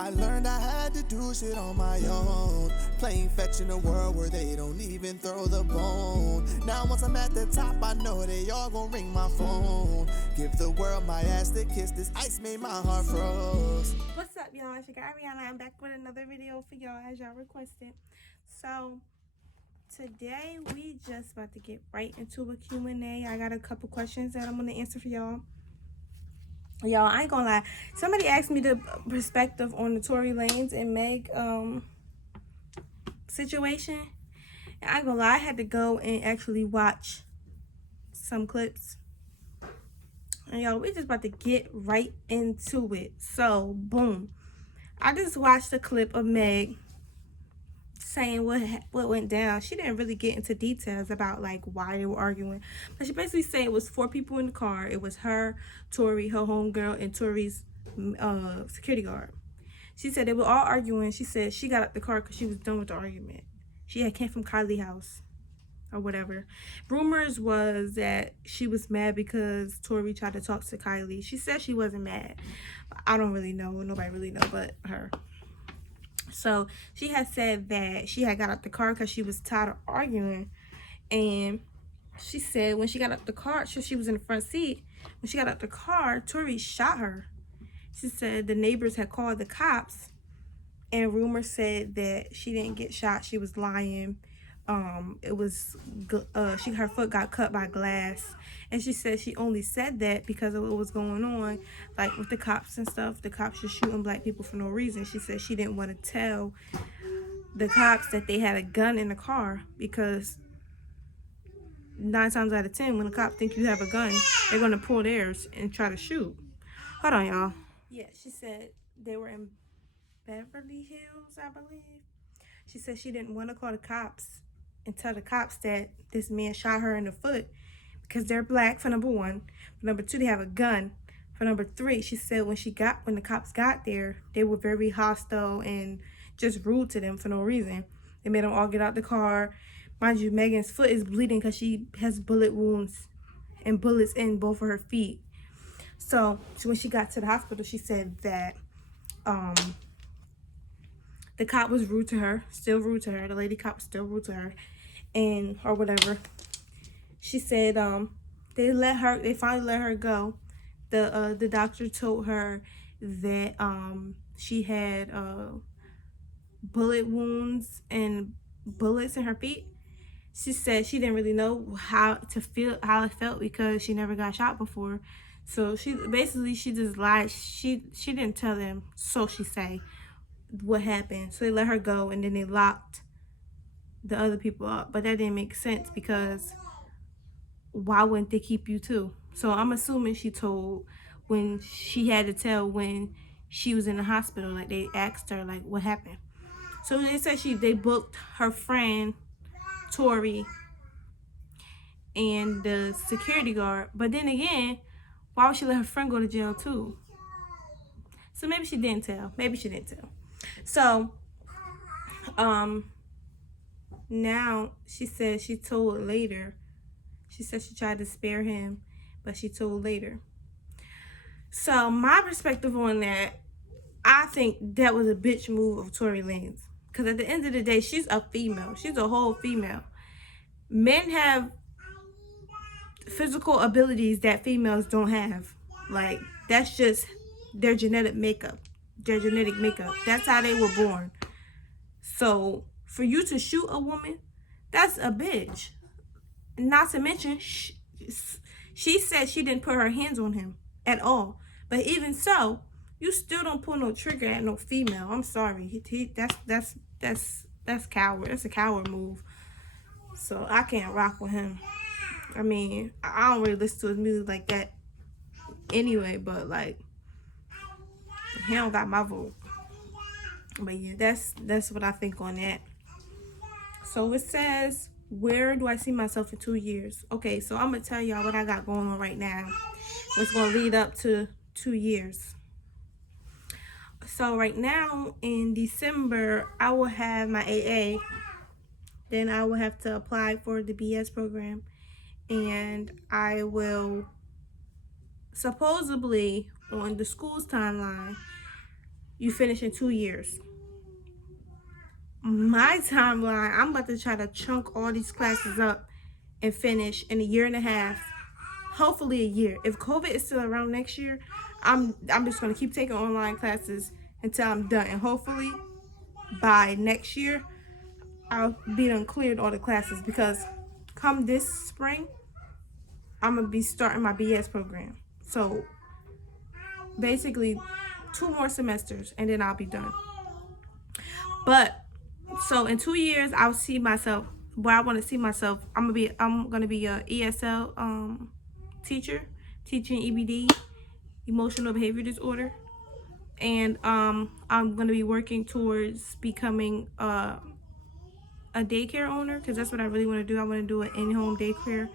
I learned I had to do shit on my own. Playing fetch in a world where they don't even throw the bone. Now once I'm at the top, I know they all gon' ring my phone. Give the world my ass to kiss. This ice made my heart froze. What's up, y'all? It's your girl Ariana. I'm back with another video for y'all as y'all requested. So today we just about to get right into a Q&A. I got a couple questions that I'm gonna answer for y'all. Y'all, I ain't gonna lie. Somebody asked me the perspective on the Tory Lanez and Meg situation. And I ain't gonna lie, I had to go and actually watch some clips. And y'all, we just about to get right into it. So, boom. I just watched a clip of Meg saying what went down. She didn't really get into details about like why they were arguing, but she basically said it was 4 people in the car. It was her, Tory, her homegirl, and Tory's security guard. She said they were all arguing. She said she got out the car because she was done with the argument. She had came from Kylie's house or whatever. Rumors was that she was mad because Tory tried to talk to Kylie. She said she wasn't mad. I don't really know. Nobody really know but her. So she had said that she had got out the car because she was tired of arguing. And she said when she got out the car, she was in the front seat. When she got out the car, Tory shot her. She said the neighbors had called the cops. And rumors said that she didn't get shot. She was lying. It was her foot got cut by glass, and she said she only said that because of what was going on, like with the cops and stuff. The cops just shooting black people for no reason. She said she didn't want to tell the cops that they had a gun in the car because 9 times out of 10, when the cops think you have a gun, they're gonna pull theirs and try to shoot. Hold on, y'all. Yeah, she said they were in Beverly Hills, I believe. She said she didn't want to call the cops and tell the cops that this man shot her in the foot because they're black, for number one. For number two, they have a gun. For number three, she said when the cops got there, they were very hostile and just rude to them for no reason. They made them all get out the car. Mind you, Megan's foot is bleeding because she has bullet wounds and bullets in both of her feet. So when she got to the hospital, she said that the cop was rude to her, still rude to her. The lady cop was still rude to her, or whatever. She said they finally let her go. The doctor told her that she had bullet wounds and bullets in her feet. She said she didn't really know how it felt because she never got shot before. So she just lied. She didn't tell them, so she say, what happened. So they let her go, and then they locked the other people up. But that didn't make sense because why wouldn't they keep you too? So I'm assuming she told when she had to tell when she was in the hospital. Like they asked her like what happened. So they said they booked her friend Tory and the security guard. But then again, why would she let her friend go to jail too? So maybe she didn't tell. So now she said she told later. She said she tried to spare him, but she told later. So my perspective on that, I think that was a bitch move of Tory Lanez. Because at the end of the day, she's a female. She's a whole female. Men have physical abilities that females don't have. Like, that's just their genetic makeup. That's how they were born. So for you to shoot a woman, that's a bitch. Not to mention, she said she didn't put her hands on him at all. But even so, you still don't pull no trigger at no female. I'm sorry. That's coward. That's a coward move. So I can't rock with him. I mean, I don't really listen to his music like that anyway, but like he don't got my vote. But yeah, that's what I think on that. So it says, where do I see myself in 2 years? Okay, so I'm gonna tell y'all what I got going on right now. What's gonna lead up to 2 years. So right now in December, I will have my AA. Then I will have to apply for the BS program, and I will supposedly on the school's timeline you finish in 2 years. My timeline, I'm about to try to chunk all these classes up and finish in a year and a half, hopefully a year. If COVID is still around next year, I'm just going to keep taking online classes until I'm done, and hopefully by next year I'll be done cleared all the classes, because come this spring I'm gonna be starting my BS program. So basically 2 more semesters and then I'll be done. But so in 2 years I'll see myself where I want to see myself. I'm gonna be a ESL teacher, teaching EBD, emotional behavior disorder, and I'm gonna be working towards becoming a daycare owner, because that's what I really want to do. I want to do an in-home daycare,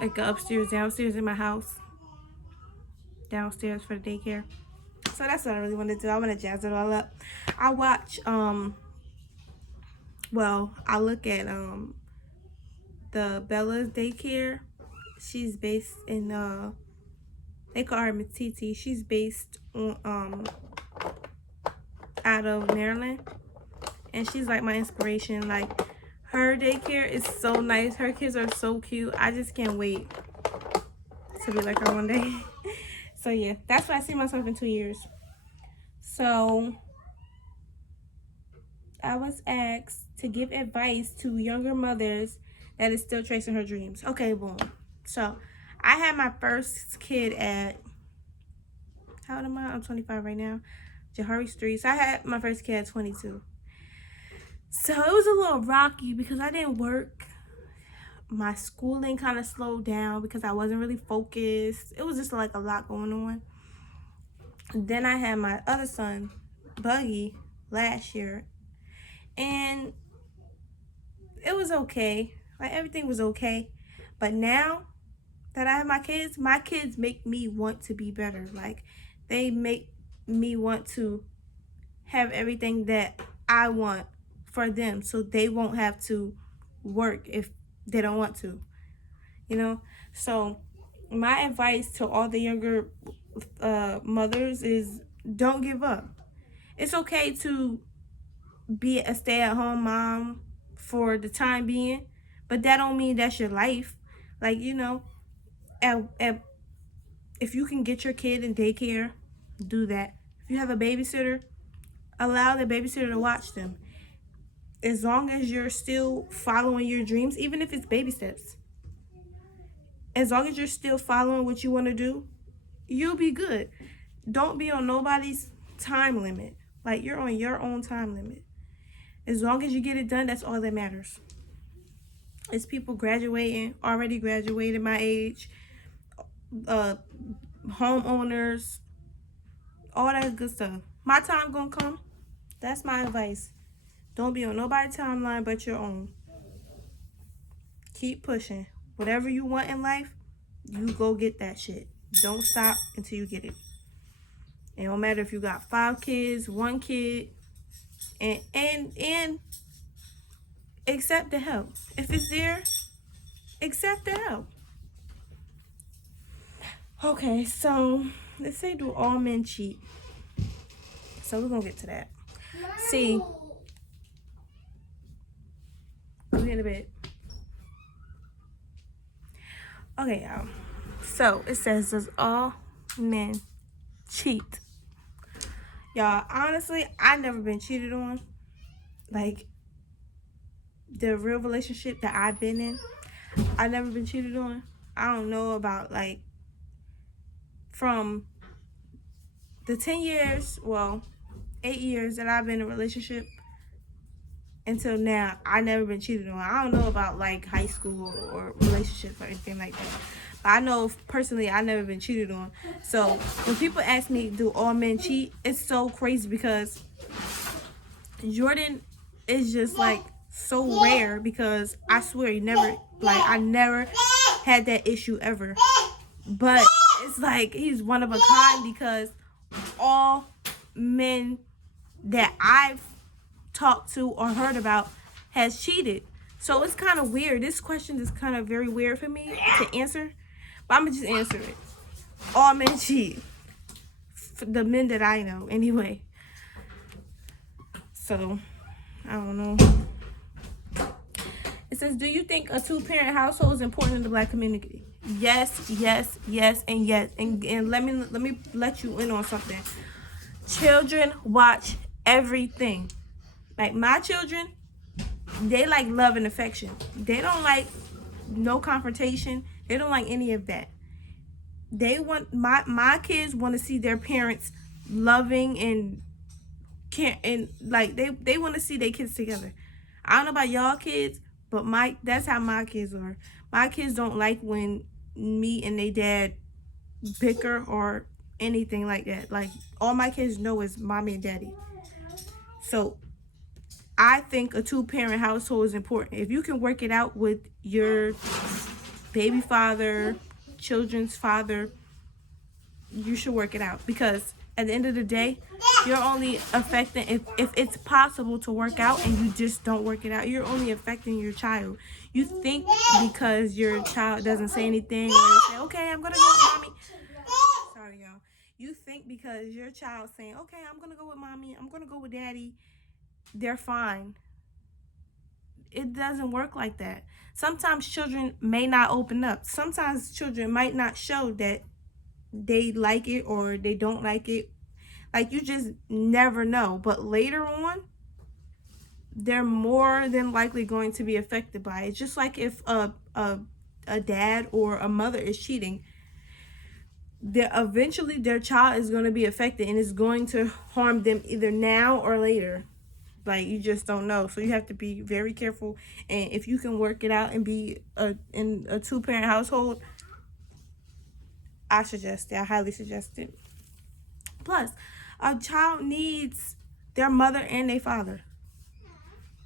like upstairs, downstairs in my house, downstairs for the daycare. So that's what I really want to do. I want to jazz it all up. I watch I look at the Bella's daycare. She's based in they call her Miss TT. She's based on out of Maryland, and she's like my inspiration. Like, her daycare is so nice. Her kids are so cute. I just can't wait to be like her one day. So yeah, that's where I see myself in 2 years. So I was asked to give advice to younger mothers that is still chasing her dreams. Okay, boom. So I had my first kid at, how old am I? I'm 25 right now. Jahari Street. So I had my first kid at 22. So it was a little rocky because I didn't work. My schooling kind of slowed down because I wasn't really focused. It was just like a lot going on. Then I had my other son, Buggy, last year. And it was okay. Like, everything was okay. But now that I have my kids make me want to be better. Like, they make me want to have everything that I want for them, so they won't have to work if they don't want to, you know. So my advice to all the younger mothers is, don't give up. It's okay to be a stay-at-home mom for the time being, but that don't mean that's your life. Like, you know, if you can get your kid in daycare, do that. If you have a babysitter, allow the babysitter to watch them. As long as you're still following your dreams, even if it's baby steps, as long as you're still following what you want to do, you'll be good. Don't be on nobody's time limit. Like, you're on your own time limit. As long as you get it done, that's all that matters. It's people graduating, already graduated my age, homeowners, all that good stuff. My time gonna come. That's my advice. Don't be on nobody's timeline but your own. Keep pushing. Whatever you want in life, you go get that shit. Don't stop until you get it. It don't matter if you got 5 kids, 1 kid, and accept the help. If it's there, accept the help. Okay, so let's say, do all men cheat? So we're gonna get to that. See, go in a bit. Okay, y'all. So it says, does all men cheat? Y'all, honestly, I never been cheated on. Like, the real relationship that I've been in, I never been cheated on. I don't know about, like, from the 10 years, 8 years that I've been in a relationship until now, I never been cheated on. I don't know about, like, high school or relationships or anything like that. But I know personally I never been cheated on. So when people ask me, do all men cheat? It's so crazy because Jordan is just, like, so rare, because I swear I never had that issue ever. But it's like he's one of a kind, because all men that I've talked to or heard about has cheated. So it's kind of weird. This question is kind of very weird for me to answer, but I'm gonna just answer it. All men cheat. the men that I know, anyway. So, I don't know. It says, do you think a two-parent household is important in the Black community? Yes, yes, yes, and yes. And let me let you in on something. Children watch everything. Like, my children, they like love and affection. They don't like no confrontation. They don't like any of that. They want my kids want to see their parents loving and care, and like they want to see their kids together. I don't know about y'all kids, but that's how my kids are. My kids don't like when me and they dad bicker or anything like that. Like, all my kids know is mommy and daddy. So I think a two-parent household is important. If you can work it out with your baby father, children's father, you should work it out, because at the end of the day, you're only affecting, if it's possible to work out and you just don't work it out, you're only affecting your child. You think because your child doesn't say anything, or they say, okay, I'm gonna go with mommy. Sorry, y'all. You think because your child's saying, okay, I'm gonna go with mommy, I'm gonna go with daddy, they're fine. It doesn't work like that. Sometimes children may not open up. Sometimes children might not show that they like it or they don't like it. Like, you just never know. But later on, they're more than likely going to be affected by it. Just like if a dad or a mother is cheating, eventually their child is going to be affected, and it's going to harm them either now or later. Like, you just don't know. So you have to be very careful. And if you can work it out and be in a two-parent household, I suggest it. I highly suggest it. Plus, a child needs their mother and their father.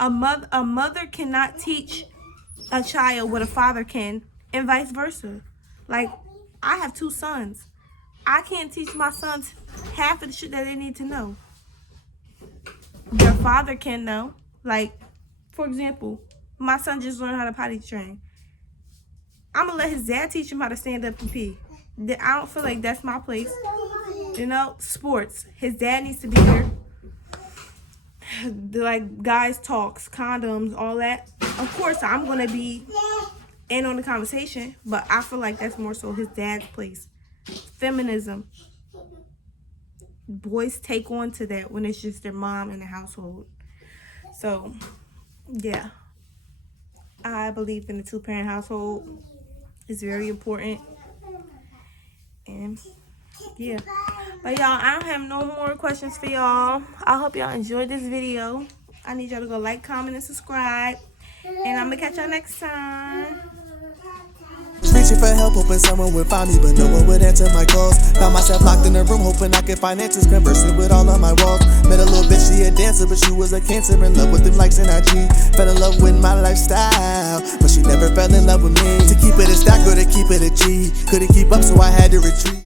A mother cannot teach a child what a father can, and vice versa. Like, I have 2 sons. I can't teach my sons half of the shit that they need to know. Their father can know. Like, for example, my son just learned how to potty train. I'm gonna let his dad teach him how to stand up and pee. I don't feel like that's my place. You know, sports. His dad needs to be there. Like, guys talks, condoms, all that. Of course, I'm gonna be in on the conversation, but I feel like that's more so his dad's place. Feminism. Boys take on to that when it's just their mom in the household. So, yeah. I believe in the two-parent household. It's very important. And, yeah. But, y'all, I don't have no more questions for y'all. I hope y'all enjoyed this video. I need y'all to go like, comment, and subscribe. And I'm going to catch y'all next time. Reaching for help, hoping someone would find me, but no one would answer my calls. Found myself locked in a room, hoping I could find answers, conversing with all of my walls. Met a little bitch, she a dancer, but she was a Cancer, in love with them likes and IG. Fell in love with my lifestyle, but she never fell in love with me. To keep it a stack or to keep it a G, couldn't keep up, so I had to retreat.